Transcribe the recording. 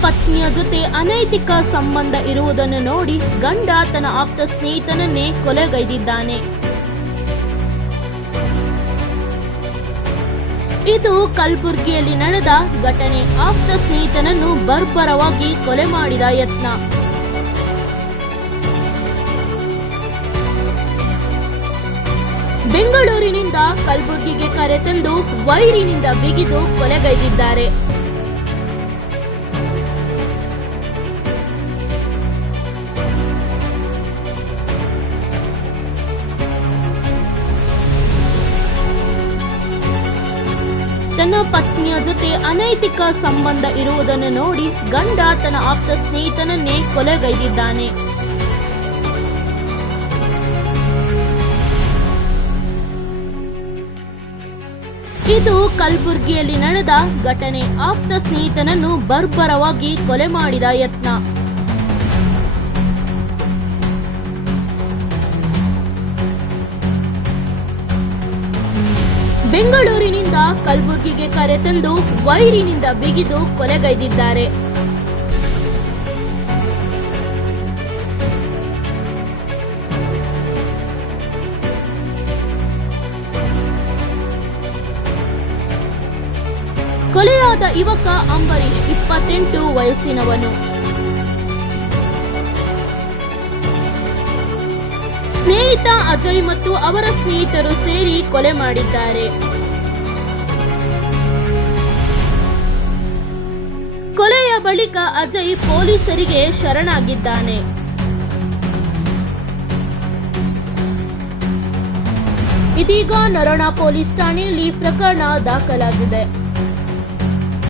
ಪತ್ನಿಯ ಜೊತೆ ಅನೈತಿಕ ಸಂಬಂಧ ಇರುವುದನ್ನು ನೋಡಿ ಗಂಡ ತನ್ನ ಆಪ್ತ ಸ್ನೇಹಿತನನ್ನೇ ಕೊಲೆಗೈದಿದ್ದಾನೆ. ಇದು ಕಲಬುರ್ಗಿಯಲ್ಲಿ ನಡೆದ ಘಟನೆ. ಆಪ್ತ ಸ್ನೇಹಿತನನ್ನು ಬರ್ಬರವಾಗಿ ಕೊಲೆ ಮಾಡಿದ ಯತ್ನ. ಬೆಂಗಳೂರಿನಿಂದ ಕಲ್ಬುರ್ಗಿಗೆ ಕರೆತಂದು ವೈರಿನಿಂದ ಬಿಗಿದು ಕೊಲೆಗೈದಿದ್ದಾರೆ. ತನ್ನ ಪತ್ನಿಯ ಜೊತೆ ಅನೈತಿಕ ಸಂಬಂಧ ಇರುವುದನ್ನು ನೋಡಿ ಗಂಡ ತನ್ನ ಆಪ್ತ ಸ್ನೇಹಿತನನ್ನೇ ಕೊಲೆಗೈದಿದ್ದಾನೆ. ಇದು ಕಲಬುರ್ಗಿಯಲ್ಲಿ ನಡೆದ ಘಟನೆ. ಆಪ್ತ ಸ್ನೇಹಿತನನ್ನು ಬರ್ಬರವಾಗಿ ಕೊಲೆ ಮಾಡಿದ ಯತ್ನ. ಬೆಂಗಳೂರಿನಿಂದ ಕಲ್ಬುರ್ಗಿಗೆ ಕರೆತಂದು ವೈರಿನಿಂದ ಬಿಗಿದು ಕೊಲೆಗೈದಿದ್ದಾರೆ. ಕೊಲೆಯಾದ ಯುವಕ ಅಂಬರೀಶ್ ಇಪ್ಪತ್ತೆಂಟು ವಯಸ್ಸಿನವನು. ಸ್ನೇಹಿತ ಅಜಯ್ ಮತ್ತು ಅವರ ಸ್ನೇಹಿತರು ಸೇರಿ ಕೊಲೆ ಮಾಡಿದ್ದಾರೆ. ಕೊಲೆಯ ಬಳಿಕ ಅಜಯ್ ಪೊಲೀಸರಿಗೆ ಶರಣಾಗಿದ್ದಾನೆ. ಇದೀಗ ನರೋಣ ಪೊಲೀಸ್ ಠಾಣೆಯಲ್ಲಿ ಪ್ರಕರಣ ದಾಖಲಾಗಿದೆ.